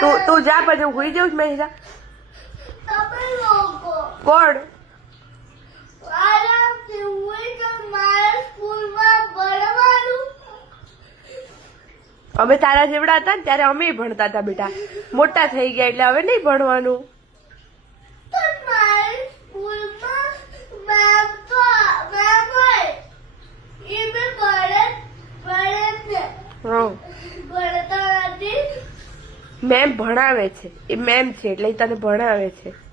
તું જા પછી હું હુઈ જાઉં તમે લોકો કોણ? અમે તારા જેવડા હતા ને ત્યારે અમે ભણતા હતા બેટા. મોટા થઈ ગયા એટલે હવે નહીં ભણવાનું. તો હં. મેમ ભણાવે છે. એ મેમ છે એટલે તને ભણાવે છે.